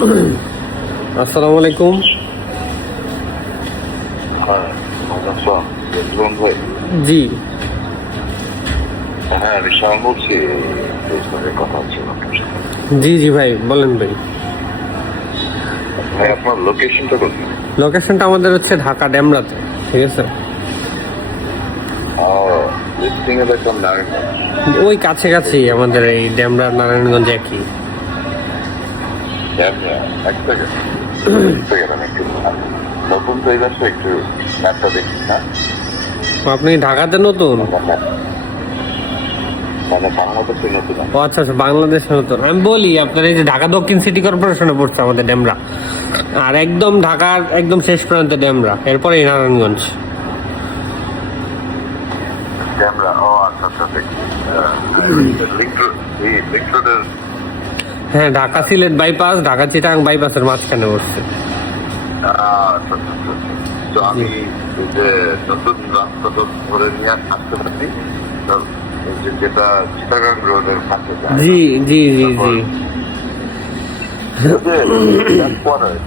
আসসালামু আলাইকুম। হ্যাঁ, আসসালাম। রেজওয়ান ভাই। জি হ্যাঁ, আমি শাওন বলছি। ফেসবুকে কথা হচ্ছিল আপনার সাথে। জি জি ভাই, বলেন ভাই। ভাই, আপনার লোকেশনটা কোথায়? লোকেশনটা আমাদের হচ্ছে ঢাকা ডেমরাতে, ঠিক আছে। ও, লিস্টিং এ দেখলাম নারায়ণগঞ্জ। ওই কাছাকাছি আমাদের এই ডেমরা নারায়ণগঞ্জ একই। ক্যামেরা, এক সেকেন্ড এক সেকেন্ড, আমি একটু নতুন তো এই যাচ্ছে, একটু ম্যাপটা দেখি না। আপনি ঢাকাতে নতুন? মানে বাংলাদেশে নতুন ও আচ্ছা আচ্ছা, বাংলাদেশে নতুন। আমি বলি আপনার এই যে ঢাকা দক্ষিণ সিটি কর্পোরেশনে পড়ছে আমাদের ডেমরা, আর একদম ঢাকার একদম শেষ প্রান্তে ডেমরা, এরপরে নারায়ণগঞ্জ। ক্যামেরা। ও আচ্ছা আচ্ছা, দেখি। লিঙ্ক রোড, এই লিঙ্ক রোডের। হ্যাঁ, ঢাকা সিলেট বাইপাস, ঢাকা চিটাগাং বাইপাসের মাঝখানে পড়ছে। আচ্ছা আচ্ছা আচ্ছা। তো আমি এই যে নতুন রাস্তা ধরে নিয়ে আসতে পারি, তো এই যে যেটা চিটাগাং রোডের পাশে যায়। জি জি জি জি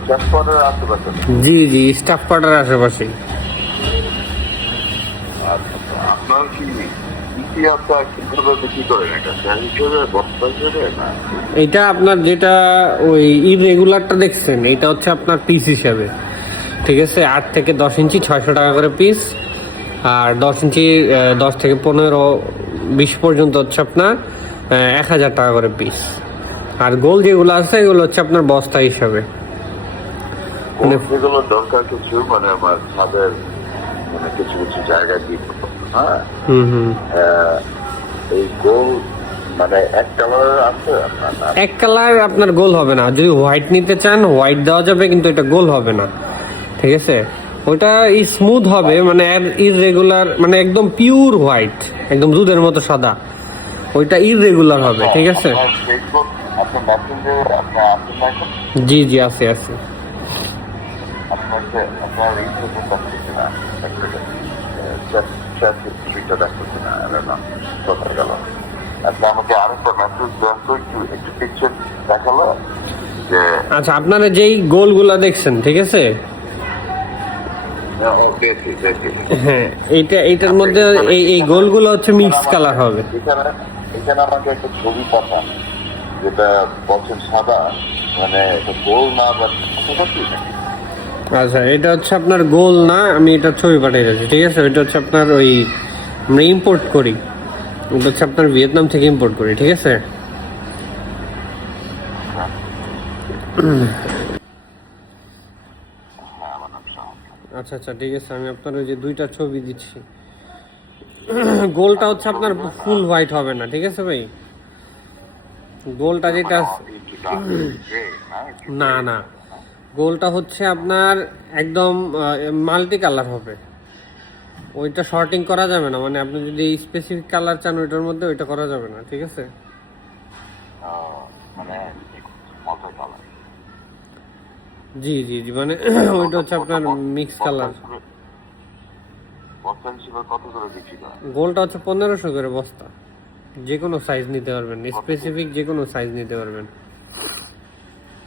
চ্যাটপটের আশেপাশে। জি জি স্টাফ কোয়ার্টার আশেপাশে। আচ্ছা, আপনার কি ইতিহাসটা কিভাবে বিক্রি করেন? এটা ট্যান হিসেবে, বস্তা হিসেবে না? এটা আপনার যেটা ওই ইরেগুলারটা দেখছেন, এটা হচ্ছে আপনার পিস হিসাবে, ঠিক আছে। 8 থেকে 10 ইঞ্চি 600 টাকা করে পিস, আর 10 ইঞ্চি 10 থেকে 15 20 পর্যন্ত হচ্ছে আপনার 1000 টাকা করে পিস। আর গোল যেগুলো আছে এগুলো হচ্ছে আপনার বস্তা হিসাবে। যেগুলো দরকার কিছু, মানে আমার ছাদের, মানে কিছু কিছু জায়গায় দিক। হ্যাঁ, হুম হুম। এই গোল মানে এক কালারের আছে আপনার না? এক কালার আপনার গোল হবে না। যদি হোয়াইট নিতে চান হোয়াইট দেওয়া যাবে, কিন্তু এটা গোল হবে না, ঠিক আছে। ওটা স্মুথ হবে, মানে ইররেগুলার, মানে একদম পিওর হোয়াইট, একদম দুধের মতো সাদা। ওইটা ইররেগুলার হবে, ঠিক আছে। আপনার ফেসবুক, আপনার মেসেঞ্জে আপনার আপনি পাইছেন? জি জি, আছে আছে। আপনাকে আপনার এই থেকে দেখতেছি না, হিস্ট্রিটা দেখতেছি না, না কোথায় গেল? আপনি আমাকে আরেকটা মেসেজ দেন তো, একটু একটু পিকচার দেখালো যে। আচ্ছা, আপনারা যেই গোলগুলা দেখছেন, ঠিক আছে। দেখি দেখি। হ্যাঁ, এইটার মধ্যে এই গোলগুলো হচ্ছে মিক্স কালার হবে। এখানে এখানে আমাকে একটা ছবি পাঠান, যেটা বলছেন সাদা, মানে এটা গোল না, বা কি নাকি? আচ্ছা, এটা হচ্ছে আপনার গোল না, আমি এটা ছবি পাঠিয়ে দিচ্ছি, ঠিক আছে। ওইটা হচ্ছে আপনার ওই আমরা ইম্পোর্ট করি, ওটা হচ্ছে আপনার ভিয়েতনাম থেকে ইম্পোর্ট করি, ঠিক আছে। হ্যাঁ, আমার নাম শাওন। আচ্ছা আচ্ছা, ঠিক আছে, আমি আপনার ওই যে দুইটা ছবি দিচ্ছি। গোলটা হচ্ছে আপনার ফুল হোয়াইট হবে না, ঠিক আছে ভাই। গোলটা যেটা না না, গোলটা হচ্ছে আপনার একদম মাল্টি কালার হবে। ওইটা শর্টিং করা যাবে না, মানে আপনি যদি স্পেসিফিক কালার চান ওইটার মধ্যে, ওইটা করা যাবে না, ঠিক আছে। মানে মাল্টি কালার। জি জি জি, মানে ওইটা হচ্ছে আপনার মিক্স কালার। বস্তা হিসেবে কত করে বিক্রি করেন? গোলটা হচ্ছে 1500 করে বস্তা। যে কোনো সাইজ নিতে পারবেন, স্পেসিফিক যে কোনো সাইজ নিতে পারবেন।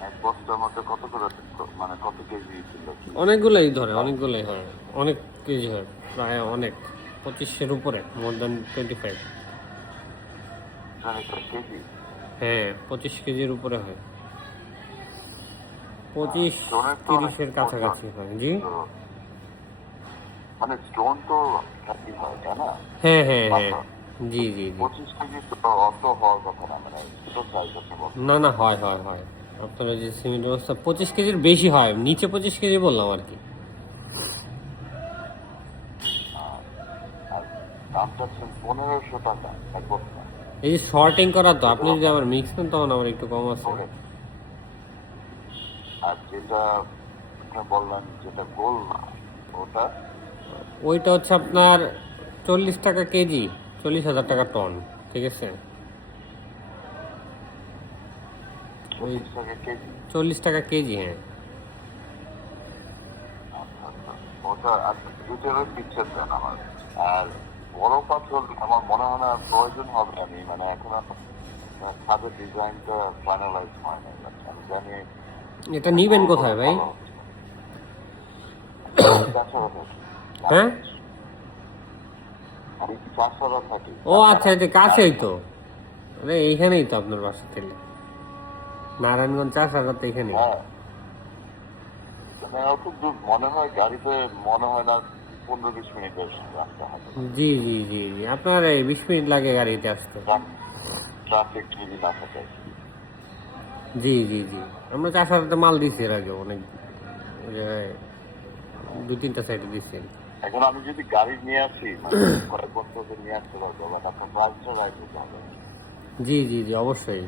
এক বস্তার মধ্যে কত করে, মানে কত কেজি ছিল? অনেকগুলোই ধরে, অনেকগুলোই হয়, অনেক কেজি হয়, প্রায় অনেক 25-এর উপরে, মোর দ্যান 25। কেজি? হ্যাঁ, 25 কেজির উপরে হয়, 25-30-এর কাছাকাছি হয়। জি, মানে স্টোন তো হ্যাপি হয়, তাই না? হ্যাঁ হ্যাঁ হ্যাঁ, জি জি জি। 25 কেজি তো অত হওয়ার কথা না, মানে ছোট সাইজ আছে। না না, হয় হয় হয়। আপনার ওই যে সিমেন্ট ব্যবস্থা 25 কেজির বেশি হয়, নিচে 25 কেজি বললাম আর কি। আর দামটা 1500 টাকা এক বস্তা। এই যে শর্টিং করা, তো আপনি যদি আবার মিক্স নেন তখন আমার একটু কম আছে। আর যেটা আপনি বললেন যেটা গোল না, ওটা ওইটা হচ্ছে আপনার 40 টাকা কেজি, 40,000 টাকা টন, ঠিক আছে। ওই 40 টাকা কেজি। 40 টাকা কেজি, হ্যাঁ। আচ্ছা আচ্ছা, ওটা আচ্ছা, দুটোরই পিকচার দেন আমার। আর বড় পাথর আমার মনে হয় না প্রয়োজন হবে। আমি মানে এখন ছাদের ডিজাইনটা ফাইনালাইজ হয় না, আমি জানি এটা নিবেন কোথায় ভাই? হ্যাঁ, আমি কি 400 থাকি? ও আচ্ছা, এটা কাছেই তো। আরে এইখানেই তো আপনার বাসা থেকে নারায়ণগঞ্জ 4 তো এখানেই। হ্যাঁ, অত দূর মনে হয় গাড়িতে, মনে হয় না 15-20 মিনিটের রাস্তা হবে। জি জি জি জি, আপনার এই 20 মিনিট লাগে গাড়িতে আসতে। ট্রাফিক যদি না থাকে। জি জি জি, আমরা 4 মাল দিছি এর আগে অনেক, ওই জায়গায় 2-3টা সাইডে দিচ্ছি। এখন আমি যদি গাড়ি নিয়ে আসি, মানে কয়েক বছর ধরে নিয়ে আসতে পারবো, বাট আপনার প্রাইসটা রাখতে হবে। জি জি জি, অবশ্যই।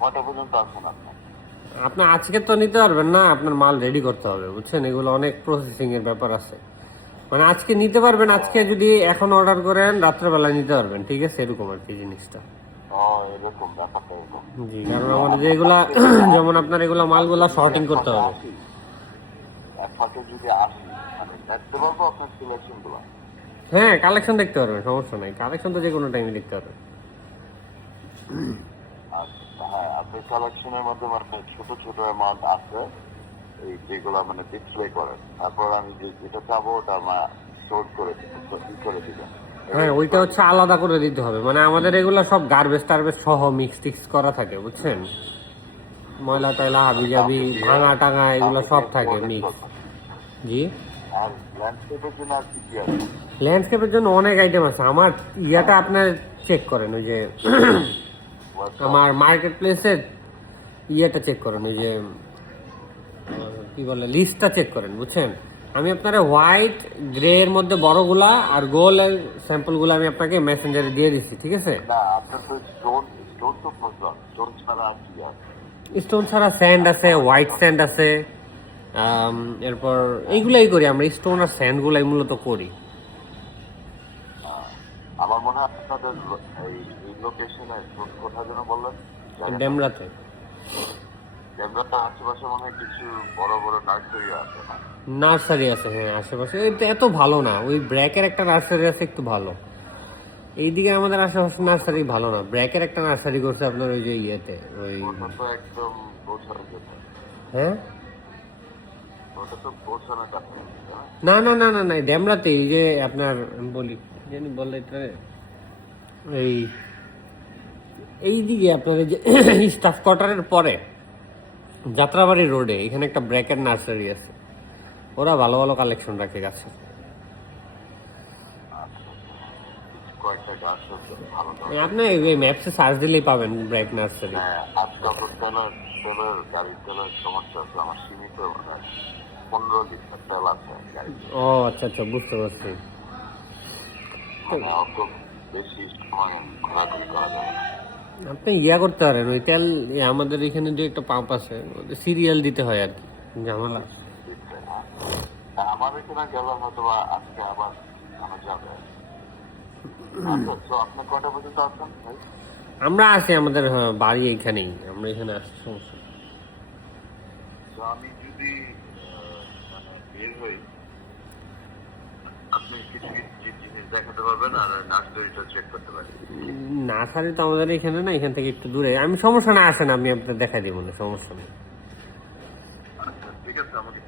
কটা পর্যন্ত আসেন আপনার? আপনি আজকে তো নিতে পারবেন না, আপনার মাল রেডি করতে হবে, বুঝছেন? এগুলো অনেক প্রসেসিং এর ব্যাপার আছে। মানে আজকে নিতে পারবেন, আজকে যদি এখন অর্ডার করেন রাত্রেবেলা নিতে পারবেন, ঠিক আছে? এরকম আর কি জিনিসটা। ও, এরকম ব্যাপারটা এরকম। জি, কারণ আমাদের যেগুলা যেমন আপনার এগুলা মালগুলা শর্টিং করতে হবে। একসাথে যদি আসি, আমি দেখতে পারবো আপনার সিলেকশন গুলো। হ্যাঁ, কালেকশন দেখতে পারবেন, সমস্যা নাই। কালেকশন তো যে কোনো টাইমে দেখতে পারবেন। হ্যাঁ, আপনার কালেকশনের মধ্যে মানে ছোট ছোট অ্যামাউন্ট আছে, এই যেগুলো মানে ডিসপ্লে করেন। তারপর আমি যেটা চাবো ওটা আমার স্টোর করে করে দিবেন। হ্যাঁ, ওইটা হচ্ছে আলাদা করে দিতে হবে। মানে আমাদের এগুলা সব গার্বেজ টার্বেজ সহ মিক্স টিক্স করা থাকে, বুঝছেন? ময়লা টয়লা হাবি জাবি ভাঙা টাঙা এগুলো সব থাকে মিক্স। জি, আর ল্যান্ডস্কেপের জন্য আর কি কি আছে? ল্যান্ডস্কেপের জন্য অনেক আইটেম আছে। আমার ইয়াটা আপনার চেক করেন, ওই যে আমার মার্কেট প্লেসের ইয়েটা চেক করেন, ওই যে কি বলে লিস্টটা চেক করেন, বুঝছেন? আমি আপনার হোয়াইট গ্রে এর মধ্যে বড়গুলা আর গোল এর স্যাম্পলগুলো আমি আপনাকে মেসেঞ্জারে দিয়ে দিচ্ছি, ঠিক আছে? না, আপনার তো স্টোন স্টোন তো প্রয়োজন। স্টোন ছাড়া আর কি আছে? স্টোন ছাড়া স্যান্ড আছে, হোয়াইট স্যান্ড আছে, এরপর এইগুলাই করি আমরা, স্টোন আর স্যান্ড গুলাই মূলত করি। আমার মনে হয় আপনাদের এই লোকেশনে কোথায় যেন বললেন? ডেমরাতে ডেমরাটা আশেপাশে মনে হয় কিছু বড় বড় নার্সারি আছে না? নার্সারি আছে, হ্যাঁ আশেপাশে। এটা এত ভালো না, ওই ব্র্যাকের একটা নার্সারি আছে একটু ভালো। এইদিকে আমাদের আশেপাশে নার্সারি ভালো না। ব্র্যাকের একটা নার্সারি করছে আপনার ওই যে ইয়েতে, ওই ওটা তো একদম পৌঁছানোর জন্য। হ্যাঁ, ওটা তো পৌঁছানোর কাছে। না না না না না, ডেমরাতে এই যে আপনার আমি বলি জানি বললে এটা এই এইদিকে আপনার এই যে স্টাফ কোয়ার্টারের পরে যাত্রাবাড়ি রোডে এখানে একটা ব্র্যাকের নার্সারি আছে। ওরা ভালো ভালো কালেকশন রাখে গাছের। কয়েকটা গাছ আছে ভালো ভালো। আপনি এই ম্যাপসে সার্চ দিলেই পাবেন ব্র্যাক নার্সারি। হ্যাঁ, আজকাল তো তেলের গাড়ির তেলের সমস্যা আছে। আমার সীমিত 15 লিটার তেল আছে গাড়িতে। ও আচ্ছা আচ্ছা, বুঝতে পারছি। মানে অত বেশি সময় ঘোরাঘুরি করা যাবে না। আপনি ইয়া করতে পারেন, ওই তেল আমাদের এখানে যে একটা পাম্প আছে সিরিয়াল দিতে হয় আর কি, ঝামেলা। আমার এখানে গেলাম হয়তো বা আজকে আবার আনা যাবে। আচ্ছা, তো আপনার কটা পর্যন্ত আসবেন ভাই? আমরা আছি, আমাদের বাড়ি এইখানেই, আমরা এখানে আসছি, সমস্যা নেই। তো আমি যদি মানে বের হই, আপনি কিছু কিছু জিনিস দেখাতে পারবেন আর নার্সারিটা চেক করতে পারবেন। নার্সারি তো আমাদের এখানে না, এখান থেকে একটু দূরে। আমি সমস্যা না, আসেন, আমি আপনার দেখাই দিব না, সমস্যা নেই। আচ্ছা, ঠিক আছে। আমাকে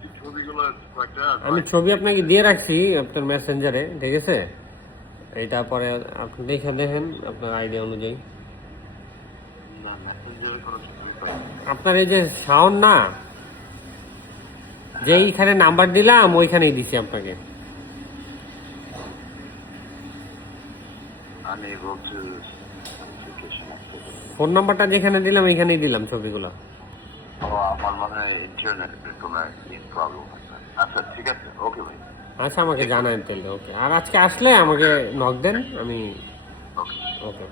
যে ছবিগুলো কয়েকটা আমি ছবি আপনাকে দিয়ে রাখছি আপনার মেসেঞ্জারে, ঠিক আছে? এইটা পরে আপনি দেখে দেখেন আপনার আইডিয়া অনুযায়ী। না, মেসেঞ্জারে কোনো ছবি পাই না। আপনার এই যে সাউন্ড না, যেইখানে নাম্বার দিলাম ওইখানেই দিছি আপনাকে। Unable to notification access. Phone নাম্বারটা যেখানে দিলাম এইখানেই দিলাম ছবিগুলো। ও, আমার মনে হয় ইন্টারনেটের কোনো প্রবলেম আছে। আচ্ছা, ঠিক আছে, ওকে ভাই। আচ্ছা, আমাকে জানান তাহলে। ওকে, আর আজকে আসলে আমাকে নক দেন, আমি ওকে। ওকে।